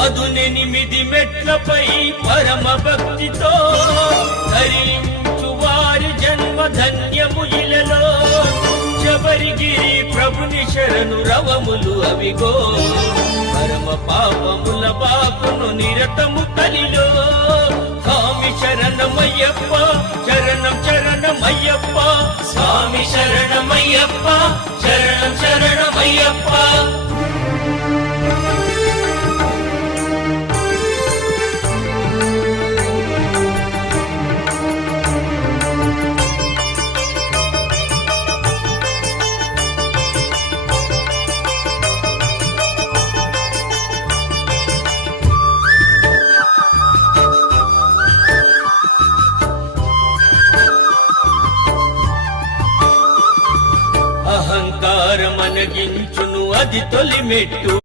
పదునెనిమిది మెట్లపై పరమ భక్తితో ధరించు వారి జన్మ ధన్యము ఇలలో. శబరిగిరి ప్రభుని శరణు రవములు అవిగో, పరమ పాపముల బాపును నిరతము కలిలో. స్వామి శరణమయ్యప్ప, శరణం శరణమయ్యప్ప, స్వామి శరణమయ్యప్ప, శరణం శరణమయ్యప్ప. అహంకారమనగించును అది తొలి మెట్టు,